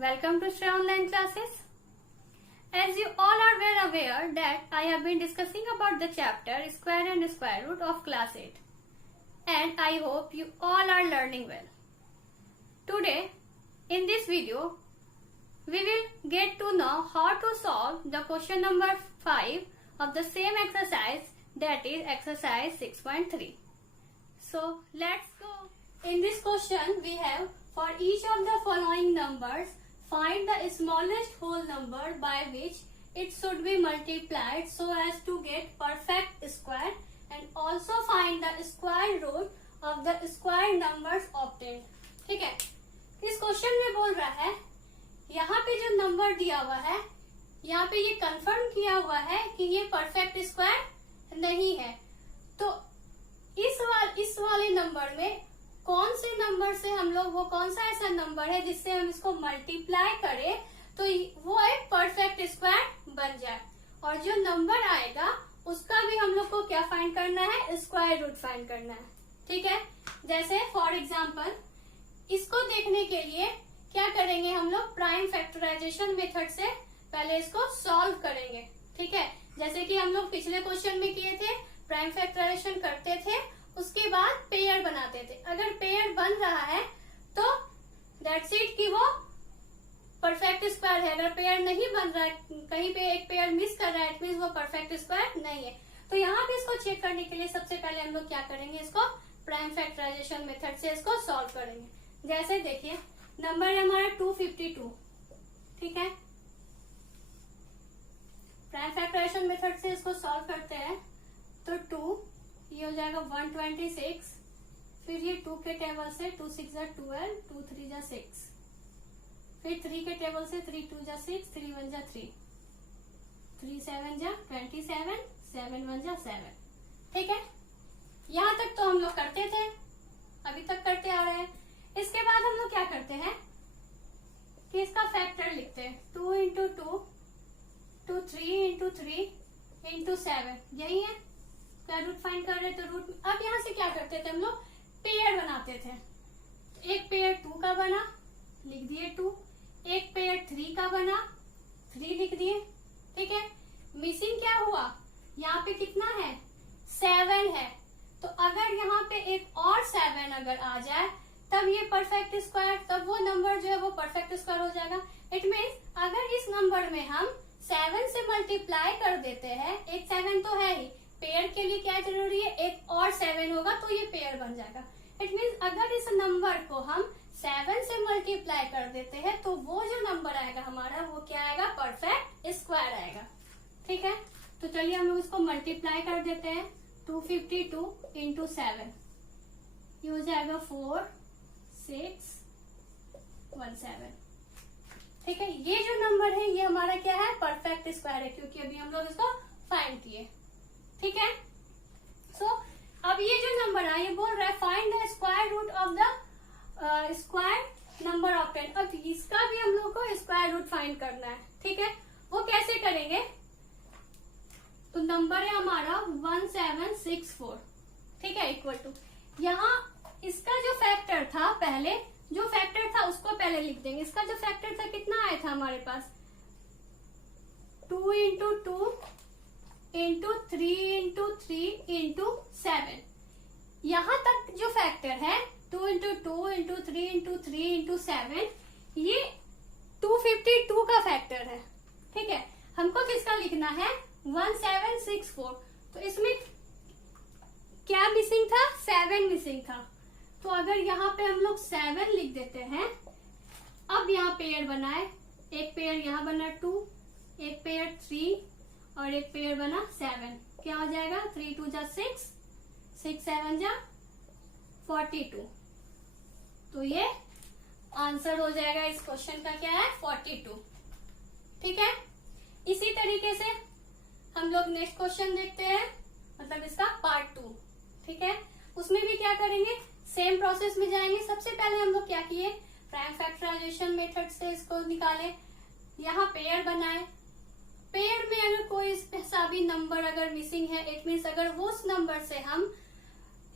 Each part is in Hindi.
Welcome to Shreya Online Classes. As you all are well aware that I have been discussing about the chapter Square and Square Root of Class 8 and I hope you all are learning well. Today in this video we will get to know how to solve the question number 5 of the same exercise, that is exercise 6.3. So let's go. In this question we have, for each of the following numbers find the smallest whole number by which it should be multiplied so as to get perfect square and also find the square root of the square numbers obtained. ठीक है, इस क्वेश्चन में बोल रहा है यहाँ पे जो नंबर दिया हुआ है यहाँ पे ये कंफर्म किया हुआ है कि ये परफेक्ट स्क्वायर नहीं है। तो इस वाले नंबर में कौन से नंबर से हम लोग, वो कौन सा ऐसा नंबर है जिससे हम इसको मल्टीप्लाई करें तो वो एक परफेक्ट स्क्वायर बन जाए, और जो नंबर आएगा उसका भी हम लोग को क्या फाइंड करना है, स्क्वायर रूट फाइंड करना है। ठीक है, जैसे फॉर एग्जांपल इसको देखने के लिए क्या करेंगे हम लोग, प्राइम फैक्टराइजेशन मेथड से पहले इसको सॉल्व करेंगे। ठीक है, जैसे कि हम लोग पिछले क्वेश्चन में किए थे, प्राइम फैक्टराइजेशन करते थे, उसके बाद पेयर बनाते थे। अगर पेयर बन रहा है तो दैट्स इट कि वो परफेक्ट स्क्वायर है। अगर पेयर नहीं बन रहा है, कहीं पे एक पेयर मिस कर रहा है, इट मींस वो परफेक्ट स्क्वायर नहीं है। तो यहाँ पे इसको चेक करने के लिए सबसे पहले हम लोग क्या करेंगे, इसको प्राइम फैक्टराइजेशन मेथड से इसको सॉल्व करेंगे। जैसे देखिए नंबर है हमारा 252। ठीक है, प्राइम फैक्टराइजेशन मेथड से इसको सॉल्व करते हैं तो 2 ये हो जाएगा 126, फिर ये 2 के टेबल से 2 6 जा 12, 2 3 जा 6, फिर 3 के टेबल से 3 2 जा 6, 3 1 जा 3, 3 7 जा 27, 7 1 जा 7। ठीक है, यहाँ तक तो हम लोग करते थे, अभी तक करते आ रहे हैं। इसके बाद हम लोग क्या करते हैं कि इसका फैक्टर लिखते हैं, 2 इंटू 2 टू 3 इंटू 3 इंटू 7, यही है। स्क्वायर रूट फाइंड कर रहे तो रूट। अब यहाँ से क्या करते थे हम लोग, पेयर बनाते थे। एक पेयर 2 का बना, लिख दिए 2, एक पेयर 3 का बना, 3 लिख दिए। ठीक है, मिसिंग क्या हुआ, यहाँ पे कितना है, 7 है। तो अगर यहाँ पे एक और 7 अगर आ जाए तब ये परफेक्ट स्क्वायर, तब वो नंबर जो है वो परफेक्ट स्क्वायर हो जाएगा। इट मीन्स अगर इस नंबर में हम 7 से मल्टीप्लाई कर देते हैं, एक 7 तो है ही, पेयर के लिए क्या जरूरी है, एक और 7 होगा तो ये पेयर बन जाएगा। इट मीन्स अगर इस नंबर को हम 7 से मल्टीप्लाई कर देते हैं तो वो जो नंबर आएगा हमारा वो क्या आएगा, परफेक्ट स्क्वायर आएगा। ठीक है, तो चलिए हम लोग इसको मल्टीप्लाई कर देते हैं। 252 इंटू 7 ये हो जाएगा 4 6 1 7। ठीक है, ये जो नंबर है ये हमारा क्या है, परफेक्ट स्क्वायर है, क्योंकि अभी हम लोग इसको फाइंड किए। ठीक है, सो अब ये जो नंबर है ये बोल रहा है find the square root of the square number obtain. अब इसका भी हम लोग को स्क्वायर रूट फाइंड करना है। ठीक है, वो कैसे करेंगे, तो नंबर है हमारा 1764। ठीक है, इक्वल टू, यहाँ इसका जो फैक्टर था, पहले जो फैक्टर था उसको पहले लिख देंगे। इसका जो फैक्टर था कितना आया था हमारे पास, 2 इंटू 2 इंटू 3 इंटू 3 इंटू 7। यहाँ तक जो फैक्टर है 2 इंटू 2 इंटू 3 इंटू 3 इंटू 7, ये 252 का फैक्टर है। ठीक है, हमको किसका लिखना है, 1764। तो इसमें क्या मिसिंग था, 7 मिसिंग था। तो अगर यहाँ पे हम लोग 7 लिख देते हैं, अब यहाँ पेयर बनाए, एक पेयर यहाँ बना 2, एक पेयर 3 और एक पेयर बना 7, क्या हो जाएगा, 3 2 जा 6, 6 7 जा 42। तो ये आंसर हो जाएगा इस क्वेश्चन का, क्या है, 42। ठीक है, इसी तरीके से हम लोग नेक्स्ट क्वेश्चन देखते हैं, मतलब इसका पार्ट 2। ठीक है, उसमें भी क्या करेंगे, सेम प्रोसेस में जाएंगे। सबसे पहले हम लोग क्या किए, प्राइम फैक्टराइजेशन मेथड से इसको निकाले, यहाँ पेयर बनाए। पेयर में अगर कोई सा भी नंबर अगर मिसिंग है, इट मीन्स अगर वो उस नंबर से हम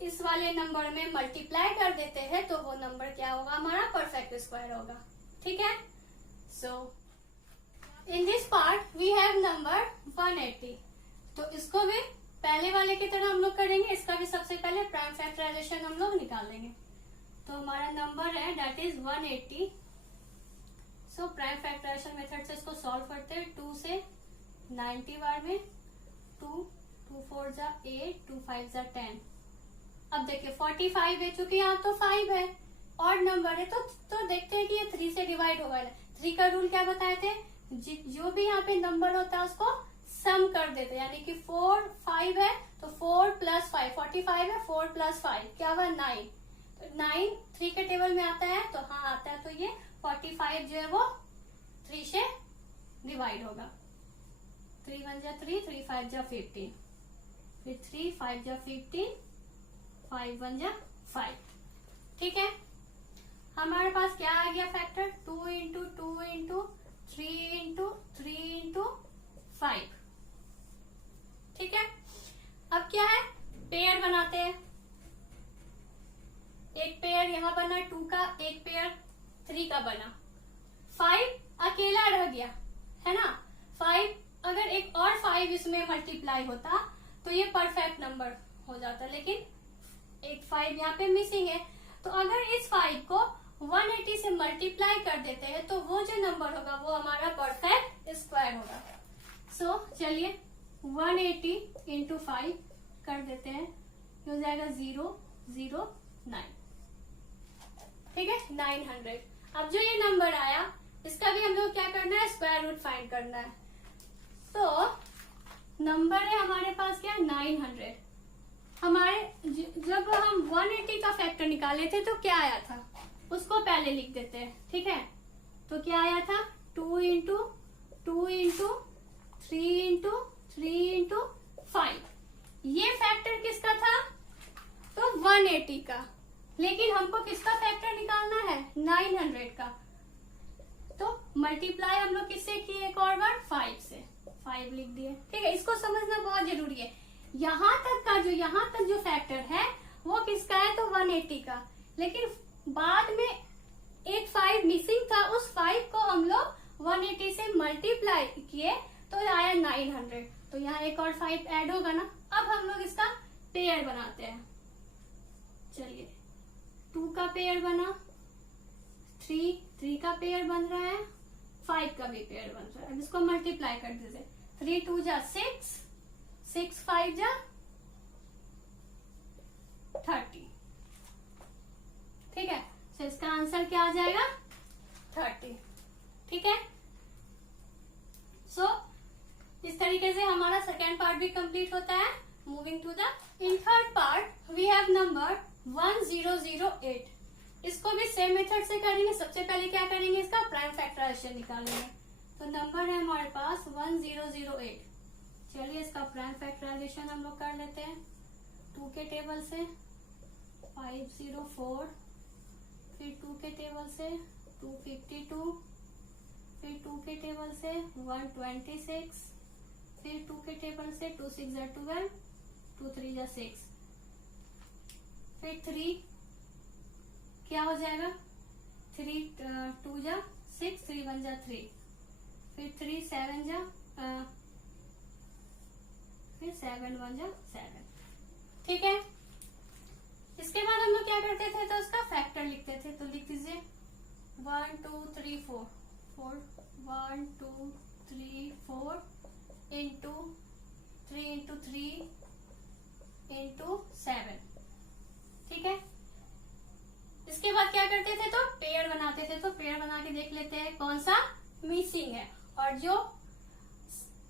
इस वाले नंबर में मल्टीप्लाई कर देते हैं तो वो नंबर क्या होगा, हमारा परफेक्ट स्क्वायर होगा। ठीक है, So in this part we have number 180. तो इसको भी पहले वाले की तरह हम लोग करेंगे. इसका भी सबसे पहले प्राइम फैक्टराइजेशन हम लोग निकालेंगे. तो हमारा नंबर है that is 180. So prime factorization method से इसको सॉल्व करते हैं. 2 से 90 बार में 2 4 जा 8 2 5 जा 10. अब देखिए 45 है, चूंकि यहाँ तो 5 है और नंबर है तो देखते हैं कि ये 3 से डिवाइड होगा. 3 का रूल क्या बताए थे, जो भी यहाँ पे नंबर होता है उसको सम कर देते, यानी कि 4 5 है तो 4 प्लस 5, 45 है 4 प्लस 5 क्या हुआ 9. तो 9 3 के टेबल में आता है, तो हाँ आता है. तो ये 45 जो है वो 3 से डिवाइड होगा. 3 1 जा 3 3 5 जा 15, फिर 3 5 जा 15 5 1 जा 5. ठीक है, हमारे पास क्या आ गया factor 2 into 2 into 3 into 3 into 5. ठीक है, अब क्या है पेयर बनाते हैं. एक पेयर यहाँ बना 2 का, एक पेयर 3 का बना. 5 अकेला रह गया है ना. 5 अगर एक और 5 इसमें मल्टीप्लाई होता तो ये परफेक्ट नंबर हो जाता, लेकिन एक 5 यहाँ पे मिसिंग है. तो अगर इस 5 को 180 से मल्टीप्लाई कर देते हैं तो वो जो नंबर होगा वो हमारा परफेक्ट स्क्वायर होगा. सो चलिए 180 इंटू 5 कर देते हैं, हो जाएगा 0 0 9. ठीक है 900. अब जो ये नंबर आया इसका भी हम लोग क्या करना है, स्क्वायर रूट फाइंड करना है. तो नंबर है हमारे पास क्या 900. हमारे जब हम 180 का फैक्टर निकाले थे तो क्या आया था उसको पहले लिख देते हैं. ठीक है, तो क्या आया था 2 इंटू 2 इंटू 3 इंटू 3 इंटू 5. ये फैक्टर किसका था, तो 180 का. लेकिन हमको किसका फैक्टर निकालना है 900 का. तो मल्टीप्लाई हम लोग किससे किए एक और बार 5 से, 5 लिख दिए. ठीक है, इसको समझना बहुत जरूरी है. यहाँ तक जो फैक्टर है वो किसका है, तो 180 का. लेकिन बाद में एक 5 मिसिंग था, उस 5 को हम लोग 180 से मल्टीप्लाई किए तो आया 900. तो यहाँ एक और 5 ऐड होगा ना. अब हम लोग इसका पेयर बनाते हैं. चलिए 2 का पेयर बना, 3 का पेयर बन रहा है, 5 का भी पेयर बन रहा है. अब इसको मल्टीप्लाई कर दीजिए. 3 2 जा 6 6 5 जा 30. ठीक है, तो इसका आंसर क्या आ जाएगा 30. ठीक है, सो इस तरीके से हमारा सेकेंड पार्ट भी कंप्लीट होता है. Moving to the in third part we have number 1008. इसको भी सेम मेथड से करेंगे. सबसे पहले क्या करेंगे, इसका प्राइम फैक्टराइजेशन निकालेंगे. तो नंबर है हमारे पास 1008. चलिए इसका प्राइम फैक्टराइजेशन हम लोग कर लेते हैं. 2 के टेबल से 504, फिर 2 के टेबल से 252, फिर 2 के टेबल से 126, फिर 2 के टेबल से 2 6 जा 12, 2 3 जा 6, फिर 3 क्या हो जाएगा 3 2 जा 6, 3 1 जा 3, फिर 3 7 जा फिर 7 1 जा 7. ठीक है, इसके बाद हम लोग क्या करते थे, तो उसका फैक्टर लिखते थे. तो लिख दीजिए 1 2 3 4 4 1 2 3 4 इंटू 3 इंटू 3 इंटू 7. ठीक है, इसके बाद क्या करते थे, तो पेयर बनाते थे. तो पेयर बना के देख लेते हैं कौन सा मिसिंग है, और जो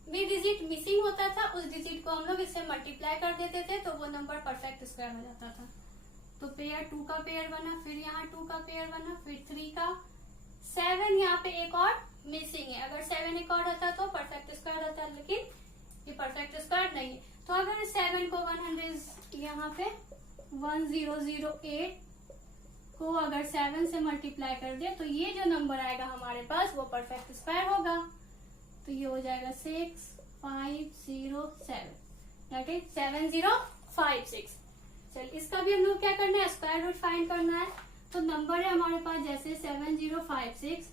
भी डिजिट मिसिंग होता था उस डिजिट को हम लोग इससे मल्टीप्लाई कर देते थे तो वो नंबर परफेक्ट स्क्वायर हो जाता था. तो पेयर 2 का पेयर बना, फिर यहाँ 2 का पेयर बना, फिर 3 का, 7 यहाँ पे एक और मिसिंग है. अगर 7 एक और होता तो परफेक्ट स्क्वायर होता, लेकिन ये परफेक्ट स्क्वायर नहीं है. तो अगर 7 को 100 यहाँ पे 1008 को अगर 7 से मल्टीप्लाई कर दिया तो ये जो नंबर आएगा हमारे पास वो परफेक्ट स्क्वायर होगा. तो ये हो जाएगा 6507, दैट इज 7056. चलिए इसका भी हम लोग क्या करना है, स्क्वायर रूट फाइंड करना है. तो नंबर है हमारे पास जैसे 7056,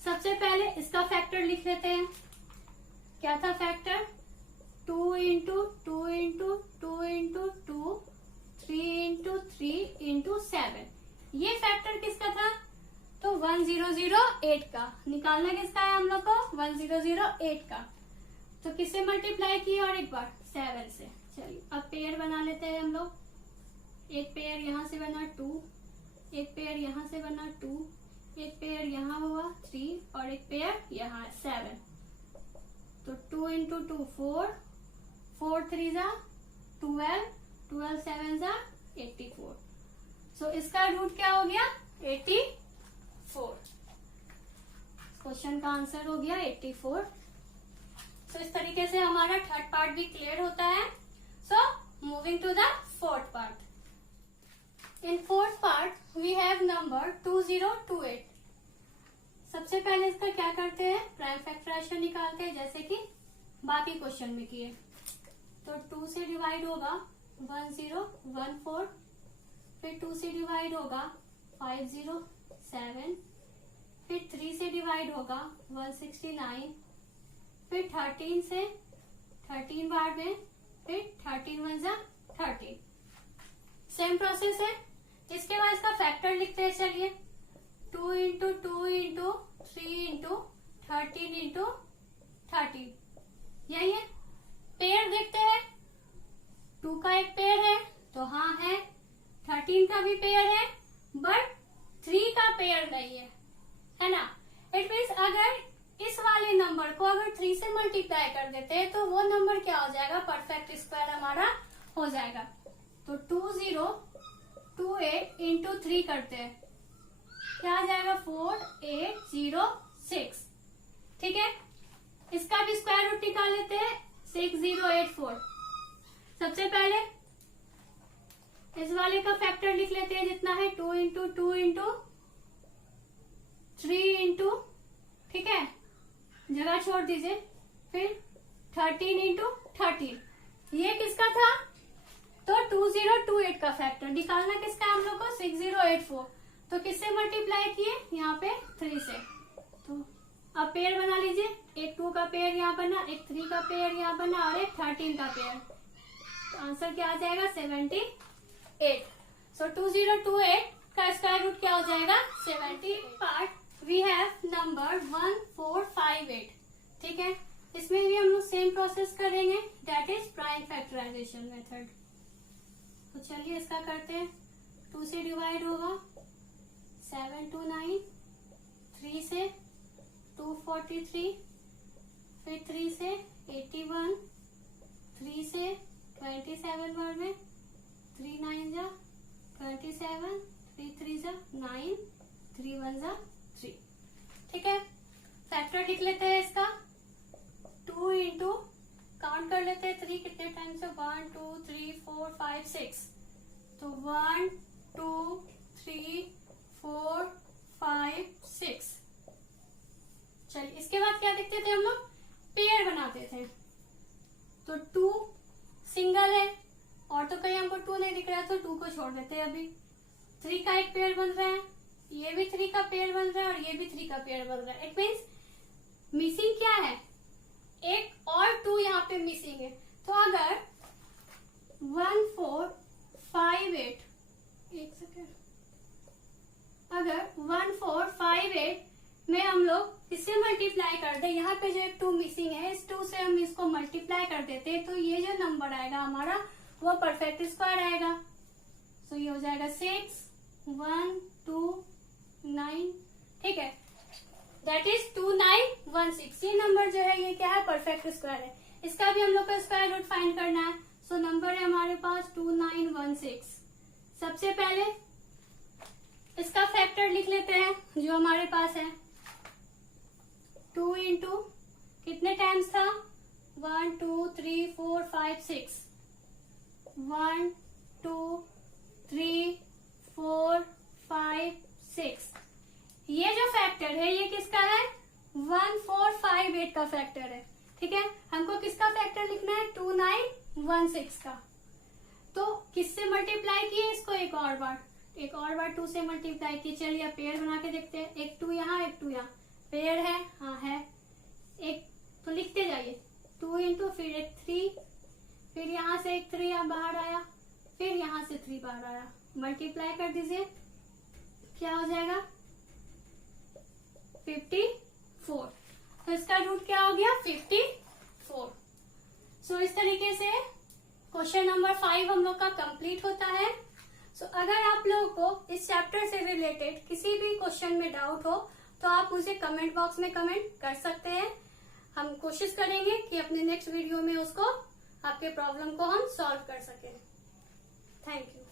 सबसे पहले इसका फैक्टर लिख लेते हैं। क्या था factor? 2 into 2 into 2 into 2, 3 into 3 into 7। ये फैक्टर किसका था? तो 1008 का। निकालना किसका है हम लोग को? 1008 का। तो किससे मल्टीप्लाई किया? और एक बार 7 से। चलिए अब पेयर बना लेते हैं हम लोग। एक पेयर यहाँ से बना 2, एक पेयर यहाँ से बना 2, एक पेयर यहाँ हुआ 3 और एक पेयर यहाँ 7। तो 2 इंटू 2 4, 4 3 जा 12, 12 7 जा 84। सो इसका रूट क्या हो गया? 84। क्वेश्चन का आंसर हो गया 84। सो इस तरीके से हमारा थर्ड पार्ट भी क्लियर होता है। So moving to the fourth part. In fourth part we have number 2028। सबसे पहले इसका क्या करते हैं? प्राइम फैक्टराइजेशन निकालते हैं, जैसे कि बाकी क्वेश्चन में किए। तो 2 से डिवाइड होगा 1014, फिर 2 से डिवाइड होगा 507, फिर 3 से डिवाइड होगा 169, फिर 13 से 13 बार में, फिर 13 1 जा 13। सेम प्रोसेस है। इसके बाद इसका फैक्टर लिखते हैं। चलिए 2 इंटू 2 इंटू 3 इंटू 13 इंटू 13, यही है। पेयर देखते हैं। 2 का एक पेयर है, तो हाँ है। 13 का भी पेयर है, बट 3 का पेयर नहीं है ना। इट मीन्स अगर इस वाले नंबर को अगर 3 से मल्टीप्लाई कर देते हैं तो वो नंबर क्या हो जाएगा? परफेक्ट स्क्वायर हमारा हो जाएगा। तो 2028 इंटू 3 करते हैं, क्या आ जाएगा? 4806। ठीक है, इसका भी स्क्वायर रूट निकाल लेते हैं। 6084। सबसे पहले इस वाले का फैक्टर लिख लेते हैं, जितना है 2 इंटू 2 इंटू 3 इंटू, ठीक है, जगह छोड़ दीजिए। फिर 13 इंटू 13। ये किसका था? तो 2028 का फैक्टर निकालना किसका है हम लोग को? 6084। तो किससे मल्टीप्लाई किए? यहाँ पे 3 से। तो अब पेयर बना लीजिए। एक 2 का पेयर यहाँ बना, एक 3 का पेयर यहाँ बना और एक 13 का पेयर। तो आंसर क्या आ जाएगा? 78। सो 2028 का स्क्वायर रूट क्या हो जाएगा? 70। Part we have number 1458। ठीक है, इसमें भी हम लोग सेम प्रोसेस करेंगे, that is prime factorization method. तो चलिए इसका करते हैं। 2 से डिवाइड होगा 7 2 9, 3 से 243, फिर 3 से 81, 3 से 27 बार में, 3 9 जा 27, 3 3 जा 9, 3 1 जा 3। ठीक है, फैक्टर लिख लेते हैं इसका। 2 इंटू काउंट कर लेते हैं 3 कितने टाइम से? 1 2 3 4 5 6। तो 1 2 3 4 5 6। चलिए इसके बाद क्या देखते थे हम लोग? पेयर बनाते थे। तो 2 सिंगल है और तो कहीं हमको 2 नहीं दिख रहा है, तो 2 को छोड़ देते हैं अभी। 3 का एक पेयर बन रहा है, ये भी 3 का पेयर बन रहा है और ये भी 3 का पेयर बन रहा है। इट मीन्स मिसिंग क्या है? एक और 2 यहाँ पे मिसिंग है। तो अगर 1458, एक सेकेंड, अगर 1458 में हम लोग इससे मल्टीप्लाई कर दे, यहाँ पे जो एक 2 मिसिंग है, इस 2 से हम इसको मल्टीप्लाई कर देते हैं, तो ये जो नंबर आएगा हमारा वो परफेक्ट स्क्वायर आएगा। सो ये हो जाएगा 6 1 2 9। ठीक है, दैट इज 2916। ये नंबर जो है ये क्या है? परफेक्ट स्क्वायर है। इसका भी हम लोग को स्क्वायर रूट फाइंड करना है। सो नंबर है हमारे पास 2916। सबसे पहले इसका फैक्टर लिख लेते हैं जो हमारे पास है। 2 इंटू कितने टाइम्स था? 1 2 3 4 5 6। 1 2 3 4 5 6। ये जो फैक्टर है ये किसका है? 1458 का फैक्टर है। ठीक है, हमको किसका फैक्टर लिखना है? 2916 का। तो किससे मल्टीप्लाई किए इसको? एक और बार 2 से मल्टीप्लाई किए। चलिए अब पेयर बना के देखते हैं। एक 2 यहाँ, एक 2 यहाँ, पेड़ है, हाँ है एक, तो लिखते जाइए 2 इंटू फिर एक 3, फिर यहाँ से एक 3 यहाँ बाहर आया, फिर यहाँ से 3 बाहर आया, मल्टीप्लाई कर दीजिए, क्या हो जाएगा 54। तो इसका रूट क्या हो गया 54। सो इस तरीके से क्वेश्चन नंबर 5 हम लोग का कंप्लीट होता है। सो अगर आप लोगों को इस चैप्टर से रिलेटेड किसी भी क्वेश्चन में डाउट हो तो आप मुझे कमेंट बॉक्स में कमेंट कर सकते हैं। हम कोशिश करेंगे कि अपने नेक्स्ट वीडियो में उसको, आपके प्रॉब्लम को हम सॉल्व कर सकें। Thank you.